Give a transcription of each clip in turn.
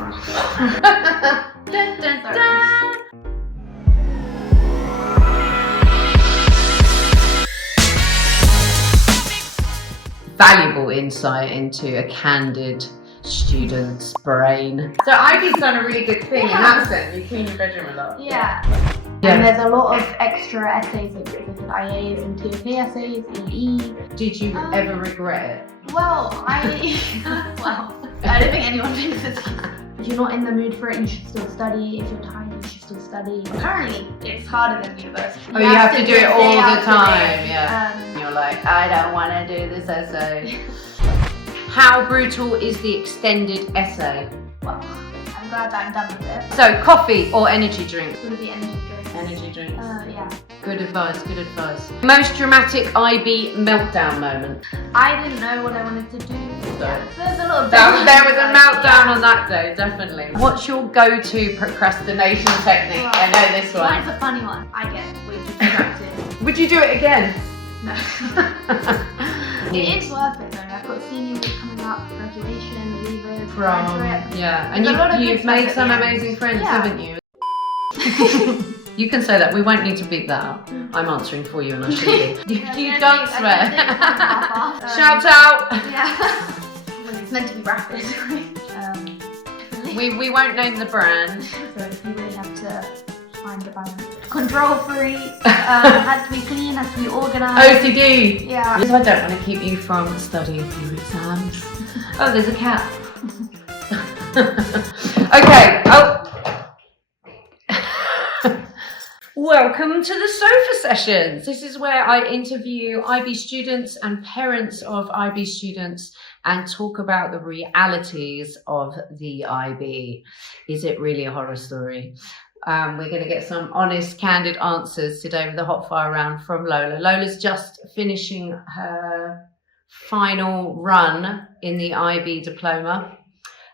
Dun, dun, dun. Valuable insight into a candid student's brain. So IB's done a really good thing in that sense. You clean your bedroom a lot. Yeah. And there's a lot of extra essays, like IAs and TOK essays, EE. Did you ever regret it? Well, I don't think anyone thinks it's. If you're not in the mood for it, you should still study. If you're tired, you should still study. Apparently, it's harder than university. Oh, you have to do it all the time. Day. Yeah. You're like, I don't want to do this essay. How brutal is the extended essay? Well, I'm glad that I'm done with it. So, coffee or energy drink? It's going to be energy drinks. Energy drinks. Yeah. Good advice, good advice. Most dramatic IB meltdown moment? I didn't know what I wanted to do. Yeah. There's a little bit. There was a meltdown on that day, definitely. What's your go-to procrastination technique? Well, I know this one. Mine's a funny one. I get way too distracted. Would you do it again? No. It is worth it though. I've got senior week coming up, graduation, leavers, trip. Yeah, and you've made some amazing friends, haven't you? You can say that. We won't need to beat that up. I'm answering for you and I should be. You don't swear. Shout out! Yeah. It's meant to be rapid. We won't name the brand. So you really have to find the balance. Control free, has to be clean, has to be organised. OCD! Yeah. Because I don't want to keep you from studying for your exams. Oh, there's a cat. Okay. Oh. Welcome to the sofa sessions. This is where I interview IB students and parents of IB students and talk about the realities of the IB. Is it really a horror story? We're going to get some honest, candid answers today with the hot fire round from Lola. Lola's just finishing her final run in the IB Diploma.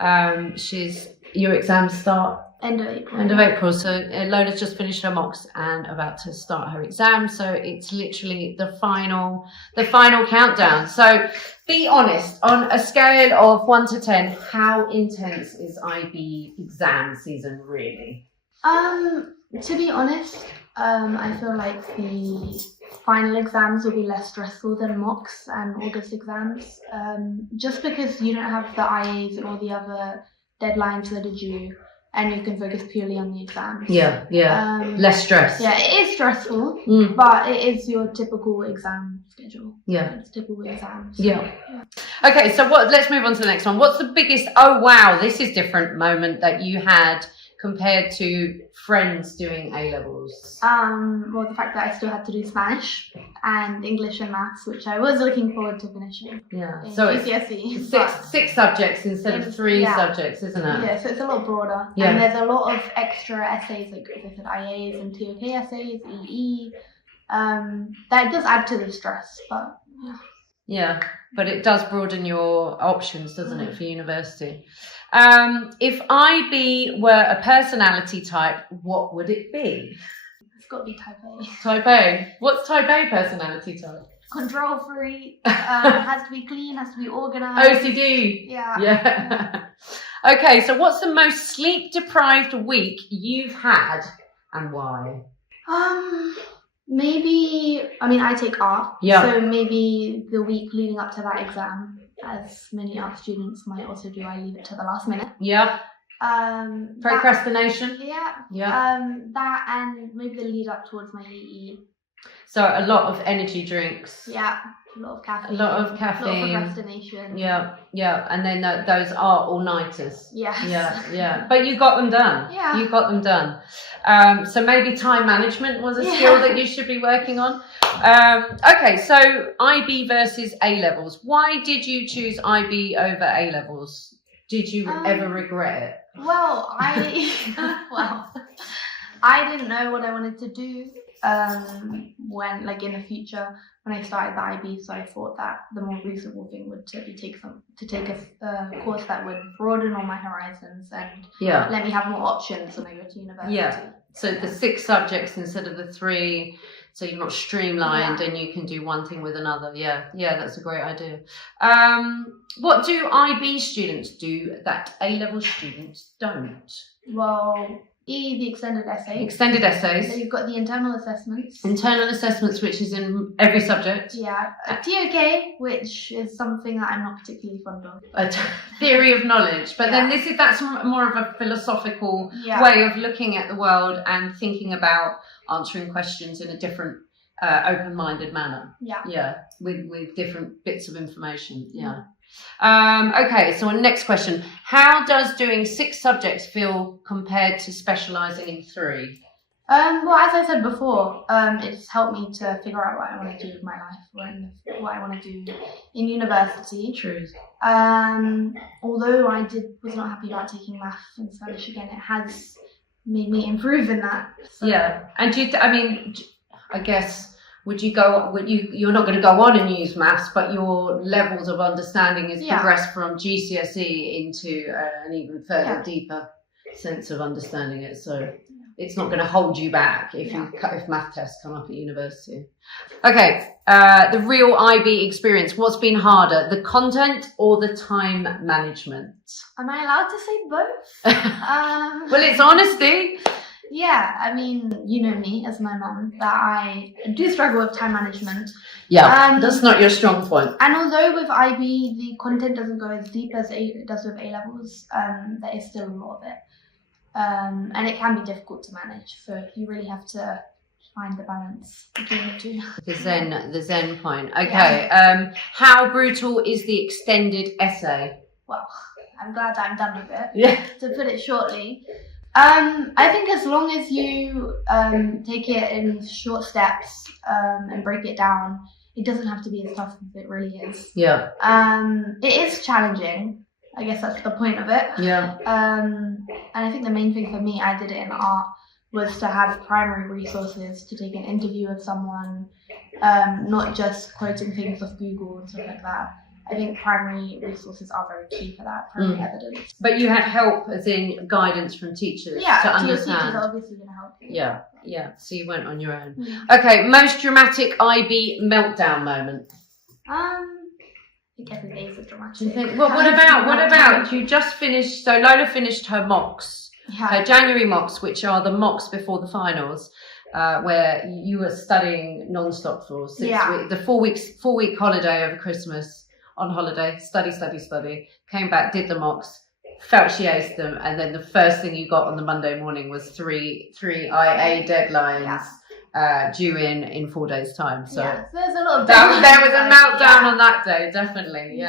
Your exams start End of April. End of April. So Lola's just finished her mocks and about to start her exam. So it's literally the final countdown. So be honest, on a scale of 1 to 10, how intense is IB exam season really? To be honest, I feel like the final exams will be less stressful than mocks and August exams. Just because you don't have the IAs and all the other deadlines that are due. And you can focus purely on the exams. Yeah. Less stress. Yeah, it is stressful, but it is your typical exam schedule. Yeah. It's typical exams. Yeah. Okay, so let's move on to the next one. What's the biggest, oh wow, this is different moment that you had compared to friends doing A-levels? Well, the fact that I still had to do Spanish and English and maths, which I was looking forward to finishing. Yeah. So GCSE. It's six subjects instead of 3 subjects, isn't it? Yeah, so it's a lot broader. Yeah. And there's a lot of extra essays, like I said, IAs and TOK essays, EE. That does add to the stress, but yeah, but it does broaden your options, doesn't it, for university? If IB were a personality type, what would it be? It's got to be type A. Type A? What's type A personality type? Control free, has to be clean, has to be organised. OCD? Yeah. Okay, so what's the most sleep deprived week you've had and why? Maybe, I take art. Yeah. So maybe the week leading up to that exam, as many art students might also do, I leave it to the last minute. Yeah. Procrastination? Yeah. That and maybe the lead up towards my EE. So a lot of energy drinks. Yeah. A lot of caffeine. A lot of procrastination. Yeah. And then those are all-nighters. Yes. Yeah. But you got them done. Yeah. You got them done. So maybe time management was a skill that you should be working on. Okay, so IB versus A-levels. Why did you choose IB over A-levels? Did you ever regret it? Well, I didn't know what I wanted to do when, like, in the future when I started the IB, so I thought that the more reasonable thing would be to take a course that would broaden all my horizons and let me have more options when I go to university. Yeah. So the 6 subjects instead of the 3. so you're not streamlined and you can do one thing with another. Yeah, that's a great idea. What do IB students do that A-level students don't? Well, the extended essay. Extended essays. So you've got the internal assessments. Internal assessments, which is in every subject. Yeah. A TOK, which is something that I'm not particularly fond of. A theory of knowledge. But then that's more of a philosophical way of looking at the world and thinking about answering questions in a different open-minded manner. Yeah. With different bits of information. Yeah. Okay, so our next question. How does doing 6 subjects feel compared to specialising in 3? Well, as I said before, it's helped me to figure out what I want to do with my life and what I want to do in university. True. Although I was not happy about taking math and Spanish again, it has made me improve in that. So. Yeah, and I guess you're not going to go on and use maths, but your levels of understanding has progressed from GCSE into an even further deeper sense of understanding it. So it's not going to hold you back if math tests come up at university. Okay, the real IB experience. What's been harder, the content or the time management? Am I allowed to say both? Well, it's honesty. Yeah, I mean, you know me as my mum, that I do struggle with time management. Yeah, that's not your strong point. And although with IB, the content doesn't go as deep as it does with A-levels, there is still a lot of it. And it can be difficult to manage, so you really have to find the balance between the two. The zen point. Okay, how brutal is the extended essay? Well, I'm glad that I'm done with it. Yeah. To put it shortly. I think as long as you take it in short steps and break it down, it doesn't have to be as tough as it really is. Yeah. It is challenging. I guess that's the point of it. Yeah. And I think the main thing for me, I did it in art, was to have primary resources to take an interview with someone, not just quoting things off Google and stuff like that. I think primary resources are very key for that, primary evidence. But you had help, as in guidance from teachers to understand. Your teachers are obviously going to help you. Yeah. So you went on your own. Okay, most dramatic IB meltdown moment. I think every day is a dramatic. You think, well, what about you just finished? So Lola finished her mocks, her January mocks, which are the mocks before the finals. Where you were studying non-stop for 6 weeks, the 4-week holiday over Christmas. On holiday, study, came back, did the mocks, felt she aced them, and then the first thing you got on the Monday morning was three IA deadlines due in 4 days' time. So there's a lot of there was a meltdown on that day, definitely.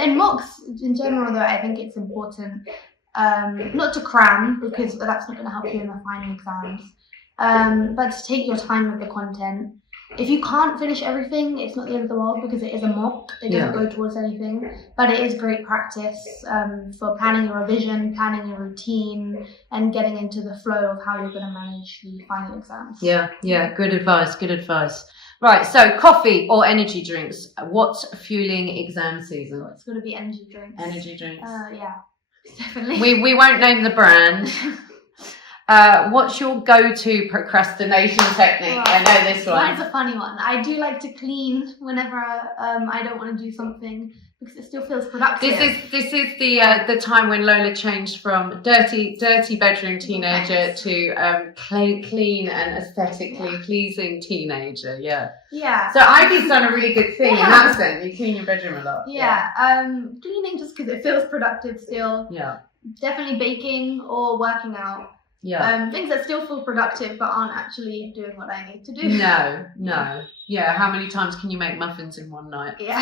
In mocks in general, though, I think it's important not to cram, because that's not going to help you in the final exams, but to take your time with the content. If you can't finish everything, it's not the end of the world, because it is a mock. It doesn't go towards anything. But it is great practice for planning your revision, planning your routine, and getting into the flow of how you're going to manage the final exams. Yeah, good advice. Right, so coffee or energy drinks? What's fueling exam season? It's going to be energy drinks. Yeah, definitely. We won't name the brand. What's your go-to procrastination technique? Well, I know this one. Mine's a funny one. I do like to clean whenever I don't want to do something, because it still feels productive. This is the time when Lola changed from dirty bedroom teenager to clean and aesthetically pleasing teenager. Yeah. So IB's done a really good thing in that sense. You clean your bedroom a lot. Cleaning just because it feels productive still. Definitely baking or working out. Things that still feel productive but aren't actually doing what I need to do. No. How many times can you make muffins in one night? Okay,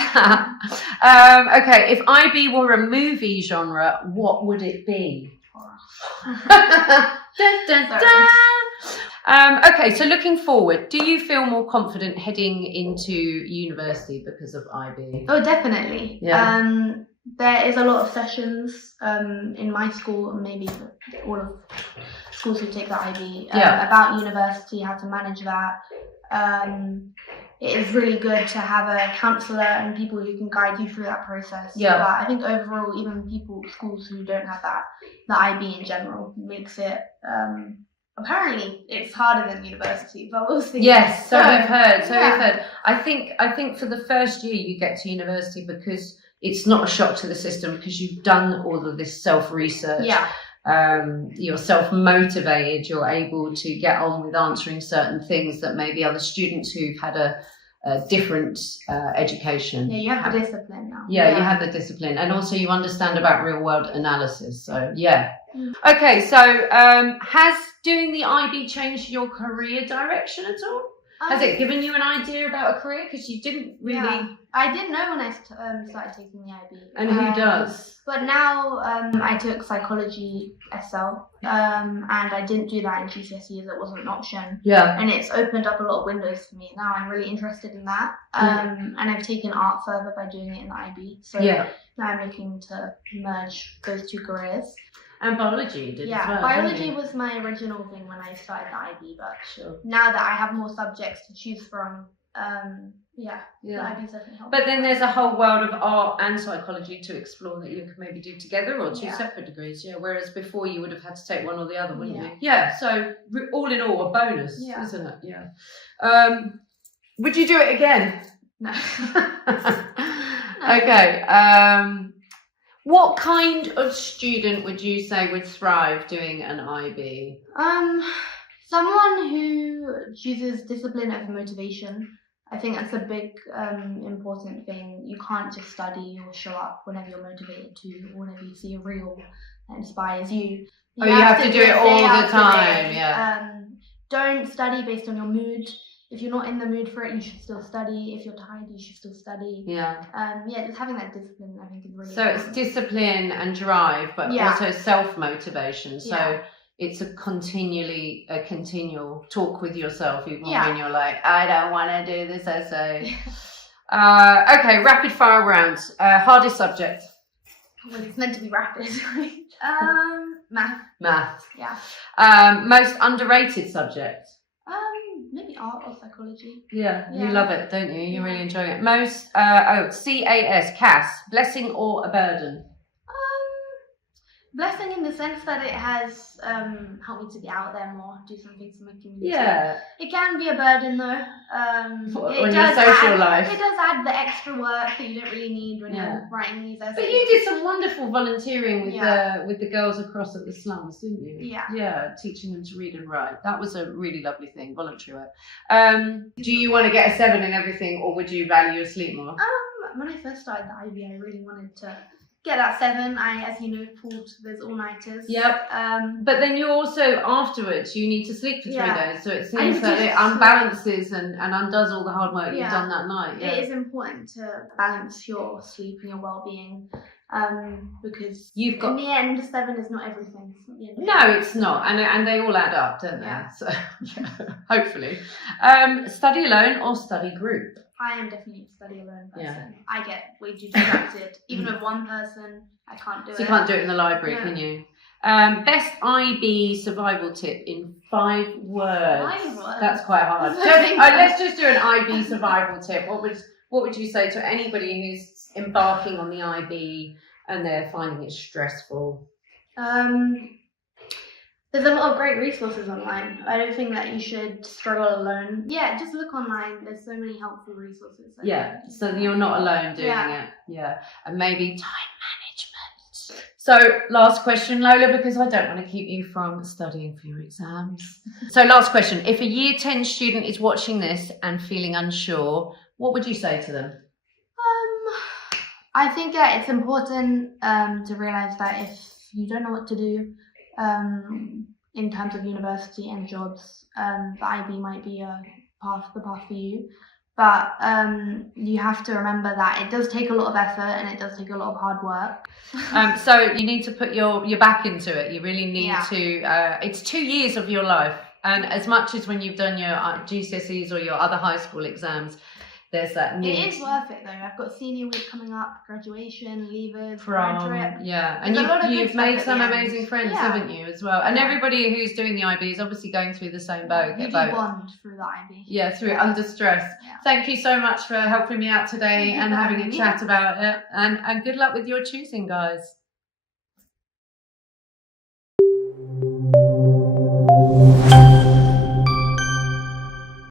if IB were a movie genre, what would it be? Okay, so looking forward, do you feel more confident heading into university because of IB? Oh, definitely. There is a lot of sessions in my school, and maybe all of schools who take the IB, about university, how to manage that. It is really good to have a counsellor and people who can guide you through that process. But I think overall, even schools who don't have that, the IB in general makes it a apparently it's harder than university, but we'll see. Yes, so Yeah. we've heard. So Yeah. we've heard. I think for the first year you get to university because it's not a shock to the system because you've done all of this self-research. Yeah. You're self-motivated. You're able to get on with answering certain things that maybe other students who've had a different education. Yeah, you have the discipline now. Yeah, you have the discipline, and also you understand about real-world analysis. So yeah. Okay, so has doing the IB changed your career direction at all? Has it given you an idea about a career? Because you didn't really. Yeah, I didn't know when I started taking the IB. And who does? But now I took psychology SL, and I didn't do that in GCSE as it wasn't an option. Yeah. And it's opened up a lot of windows for me. Now I'm really interested in that. And I've taken art further by doing it in the IB. So now I'm looking to merge those two careers. And biology you did as well. Biology was my original thing when I started the IB, but now that I have more subjects to choose from, the IB's definitely helped. But then there's a whole world of art and psychology to explore that you could maybe do together or two separate degrees. Yeah, whereas before you would have had to take one or the other, wouldn't you? Yeah. So all in all, a bonus, isn't it? Yeah. Would you do it again? No. Okay. What kind of student would you say would thrive doing an IB? Someone who chooses discipline over motivation. I think that's a big important thing. You can't just study or show up whenever you're motivated to, or whenever you see a reel that inspires you. You have to do it all the time. Yeah. Don't study based on your mood. If you're not in the mood for it, you should still study. If you're tired, you should still study. Yeah. Just having that discipline, I think, is really important. It's discipline and drive, but also self-motivation. So it's a continual talk with yourself, even when you're like, I don't want to do this essay. Okay, rapid fire rounds. Hardest subject? Well, it's meant to be rapid. Math. Math. Yeah. Most underrated subject? Maybe art or psychology. Yeah, you love it, don't you? You're really enjoying it. Most, CAS, blessing or a burden? Blessing in the sense that it has helped me to get out there more, do some things for my community. Yeah. It can be a burden though. On your social life. It does add the extra work that you don't really need when you're writing these essays. But you did some wonderful volunteering with the girls across at the slums, didn't you? Yeah. Yeah, teaching them to read and write. That was a really lovely thing, voluntary work. Do you want to get a 7 in everything, or would you value your sleep more? When I first started the IB, I really wanted to get that 7. I, as you know, pulled those all-nighters. Yep. But then you also, afterwards, you need to sleep for 3 days. So it seems that it unbalances and undoes all the hard work you've done that night. Yeah. It is important to balance your sleep and your well-being. Because in the end, 7 is not everything. No, it's not. And they all add up, don't they? Yeah. So, hopefully. Study alone or study group? I am definitely a study alone person. Yeah. I get way too distracted. Even with one person, I can't do it. So you can't do it in the library, can you? Best IB survival tip in 5 words. 5 words? That's quite hard. Let's just do an IB survival tip. What would you say to anybody who's embarking on the IB and they're finding it stressful? There's a lot of great resources online. I don't think that you should struggle alone. Yeah, just look online. There's so many helpful resources. So you're not alone doing it. Yeah. And maybe time management. So last question, Lola, because I don't want to keep you from studying for your exams. So last question. If a year 10 student is watching this and feeling unsure, what would you say to them? I think it's important to realise that if you don't know what to do, in terms of university and jobs, the IB might be the path for you. But you have to remember that it does take a lot of effort and it does take a lot of hard work. So you need to put your back into it. You really need to. It's 2 years of your life. And as much as when you've done your GCSEs or your other high school exams, there's that need. It is worth it though. I've got senior week coming up, graduation, leavers, prom trip. Yeah, and you've made some amazing friends, haven't you, as well? And everybody who's doing the IB is obviously going through the same boat. You do bond through the IB. Yeah, through under stress. Yeah. Thank you so much for helping me out today and having a chat about it. And good luck with your choosing, guys.